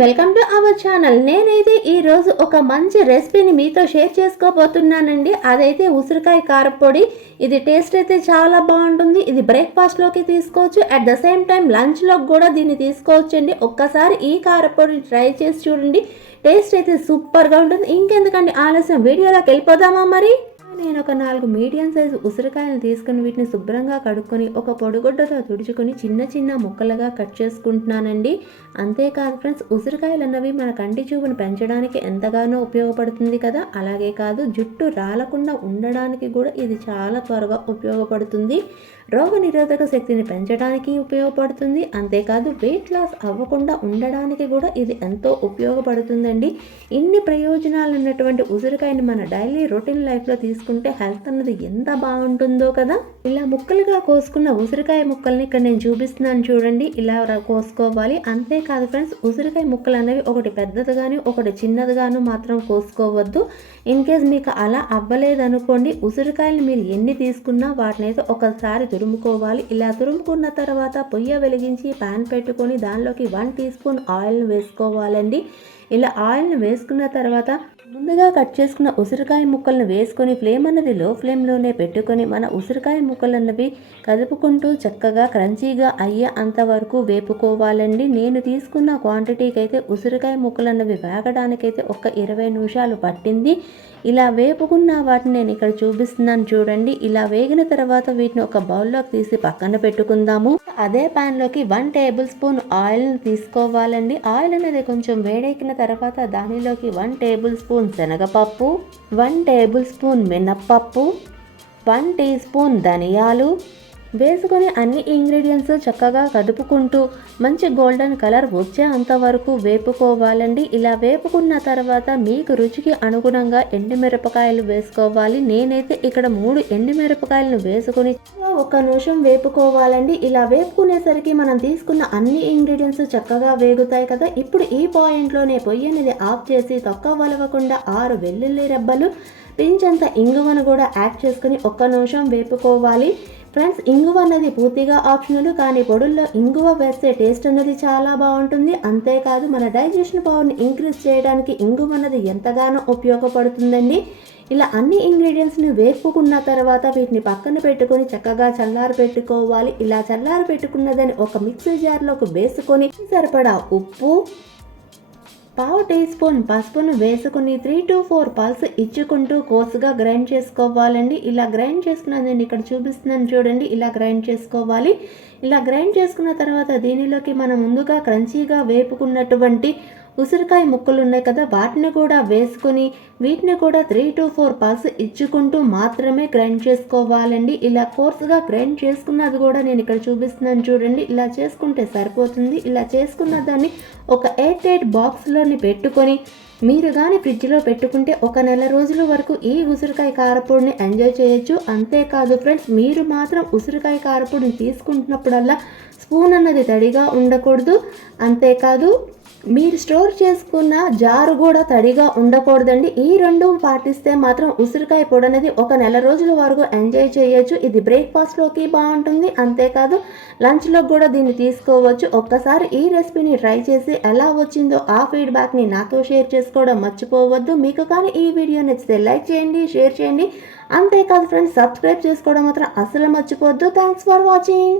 Welcome to our channel. నేనైతే ఈరోజు ఒక మంచి రెసిపీని మీతో షేర్ చేసుకోబోతున్నానండి. అదైతే ఉసిరికాయ కారపొడి. ఇది టేస్ట్ అయితే చాలా బాగుంటుంది. ఇది బ్రేక్ఫాస్ట్లోకి తీసుకోవచ్చు, అట్ ద సేమ్ టైం లంచ్లోకి కూడా దీన్ని తీసుకోవచ్చండి. ఒక్కసారి ఈ కారపొడిని ట్రై చేసి చూడండి, టేస్ట్ అయితే సూపర్గా ఉంటుంది. ఇంకెందుకండి ఆలస్యం, వీడియోలోకి వెళ్ళిపోదామా మరి. నేను ఒక 4 మీడియం సైజు ఉసిరికాయలు తీసుకుని వీటిని శుభ్రంగా కడుక్కొని ఒక పొడిగుడ్డతో తుడుచుకొని చిన్న చిన్న ముక్కలుగా కట్ చేసుకుంటున్నానండి. అంతేకాదు ఫ్రెండ్స్, ఉసిరికాయలు అన్నవి మన కంటి చూపును పెంచడానికి ఎంతగానో ఉపయోగపడుతుంది కదా. అలాగే కాదు, జుట్టు రాలకుండా ఉండడానికి కూడా ఇది చాలా త్వరగా ఉపయోగపడుతుంది. రోగ నిరోధక శక్తిని పెంచడానికి ఉపయోగపడుతుంది. అంతేకాదు, వెయిట్ లాస్ అవ్వకుండా ఉండడానికి కూడా ఇది ఎంతో ఉపయోగపడుతుందండి. ఇన్ని ప్రయోజనాలు ఉన్నటువంటి ఉసిరికాయని మన డైలీ రొటీన్ లైఫ్లో తీసుకుంటే హెల్త్ అన్నది ఎంత బాగుంటుందో కదా. ఇలా ముక్కలుగా కోసుకున్న ఉసిరికాయ ముక్కల్ని ఇక్కడ నేను చూపిస్తున్నాను చూడండి. ఇలా కోసుకోవాలి. అంతేకాదు ఫ్రెండ్స్, ఉసిరికాయ ముక్కలు అనేవి ఒకటి పెద్దదిగాను ఒకటి చిన్నదిగాను మాత్రం కోసుకోవద్దు. ఇన్ కేస్ మీకు అలా అవ్వలేదనుకోండి, ఉసిరికాయలు మీరు ఎన్ని తీసుకున్నా వాటిని అయితే ఒకసారి తురుముకోవాలి. ఇలా తురుముకున్న తర్వాత పొయ్యి వెలిగించి ప్యాన్ పెట్టుకొని దానిలోకి 1 టీ స్పూన్ ఆయిల్ని వేసుకోవాలండి. ఇలా ఆయిల్ని వేసుకున్న తర్వాత ముందుగా కట్ చేసుకున్న ఉసిరికాయ ముక్కలను వేసుకొని ఫ్లేమ్ అన్నది లో ఫ్లేమ్లోనే పెట్టుకొని మన ఉసిరికాయ ముక్కలు అన్నవి కదుపుకుంటూ చక్కగా క్రంచీగా అయ్యే అంతవరకు వేపుకోవాలండి. నేను తీసుకున్న క్వాంటిటీకి అయితే ఉసిరికాయ ముక్కలు అన్నవి వేగడానికైతే ఒక 20 నిమిషాలు పట్టింది. ఇలా వేపుకున్న వాటిని నేను ఇక్కడ చూపిస్తున్నాను చూడండి. ఇలా వేగిన తర్వాత వీటిని ఒక బౌల్లోకి తీసి పక్కన పెట్టుకుందాము. అదే ప్యాన్లోకి 1 టేబుల్ స్పూన్ ఆయిల్ని తీసుకోవాలండి. ఆయిల్ అనేది కొంచెం వేడెక్కిన తర్వాత దానిలోకి 1 టేబుల్ స్పూన్ శనగపప్పు, 1 టేబుల్ స్పూన్ మినప్పప్పు, 1 టీ స్పూన్ ధనియాలు వేసుకొని అన్ని ఇంగ్రీడియంట్స్ చక్కగా కదుపుకుంటూ మంచి గోల్డెన్ కలర్ వచ్చే అంతవరకు వేపుకోవాలండి. ఇలా వేపుకున్న తర్వాత మీకు రుచికి అనుగుణంగా ఎండుమిరపకాయలు వేసుకోవాలి. నేనైతే ఇక్కడ 3 ఎండుమిరపకాయలను వేసుకొని 1 నిమిషం వేపుకోవాలండి. ఇలా వేపుకునేసరికి మనం తీసుకున్న అన్ని ఇంగ్రీడియంట్స్ చక్కగా వేగుతాయి కదా. ఇప్పుడు ఈ పాయింట్లోనే పొయ్యి అనేది ఆఫ్ చేసి తొక్క వలవకుండా 6 వెల్లుల్లి రెబ్బలు, పించంత ఇంగువను కూడా యాడ్ చేసుకుని 1 నిమిషం వేపుకోవాలి. ఫ్రెండ్స్, ఇంగువ అన్నది పూర్తిగా ఆప్షనల్, కానీ పొడుల్లో ఇంగువ వేస్తే టేస్ట్ అన్నది చాలా బాగుంటుంది. అంతేకాదు, మన డైజెషన్ పవర్ని ఇంక్రీజ్ చేయడానికి ఇంగువ అన్నది ఎంతగానో ఉపయోగపడుతుందండి. ఇలా అన్ని ఇంగ్రీడియంట్స్ని వేపుకున్న తర్వాత వీటిని పక్కన పెట్టుకొని చక్కగా చల్లారి పెట్టుకోవాలి. ఇలా చల్లారి పెట్టుకున్నదని ఒక మిక్సీ జార్లోకి వేసుకొని సరిపడా ఉప్పు, 1/2 టీ స్పూన్ పసుపును వేసుకుని 3 to 4 పల్స్ ఇచ్చుకుంటూ కోసుగా గ్రైండ్ చేసుకోవాలండి. ఇలా గ్రైండ్ చేసుకున్నది నేను ఇక్కడ చూపిస్తున్నాను చూడండి. ఇలా గ్రైండ్ చేసుకోవాలి. ఇలా గ్రైండ్ చేసుకున్న తర్వాత దీనిలోకి మనం ముందుగా క్రంచీగా వేపుకున్నటువంటి ఉసిరికాయ ముక్కలు ఉన్నాయి కదా, వాటిని కూడా వేసుకొని వీటిని కూడా 3 to 4 పల్స్ ఇచ్చుకుంటూ మాత్రమే గ్రైండ్ చేసుకోవాలండి. ఇలా కోర్సుగా గ్రైండ్ చేసుకున్నది కూడా నేను ఇక్కడ చూపిస్తున్నాను చూడండి. ఇలా చేసుకుంటే సరిపోతుంది. ఇలా చేసుకున్న దాన్ని ఒక ఎయిర్ టైట్ బాక్స్లోని పెట్టుకొని మీరు కానీ ఫ్రిడ్జ్లో పెట్టుకుంటే 1 నెల రోజుల వరకు ఈ ఉసిరికాయ కారపొడిని ఎంజాయ్ చేయొచ్చు. అంతేకాదు ఫ్రెండ్స్, మీరు మాత్రం ఉసిరికాయ కారపొడిని తీసుకుంటున్నప్పుడల్లా స్పూన్ అన్నది తడిగా ఉండకూడదు. అంతేకాదు, మీరు స్టోర్ చేసుకున్న జారు కూడా తడిగా ఉండకూడదండి. ఈ 2 పాటిస్తే మాత్రం ఉసిరికాయ పొడి అనేది 1 నెల రోజుల వరకు ఎంజాయ్ చేయొచ్చు. ఇది బ్రేక్ఫాస్ట్లోకి బాగుంటుంది. అంతేకాదు, లంచ్లో కూడా దీన్ని తీసుకోవచ్చు. ఒక్కసారి ఈ రెసిపీని ట్రై చేసి ఎలా వచ్చిందో ఆ ఫీడ్బ్యాక్ని నాతో షేర్ చేసుకోవడం మర్చిపోవద్దు. మీకు కానీ ఈ వీడియో నచ్చితే లైక్ చేయండి, షేర్ చేయండి. అంతేకాదు ఫ్రెండ్స్, సబ్స్క్రైబ్ చేసుకోవడం మాత్రం అస్సలు మర్చిపోవద్దు. Thanks for watching.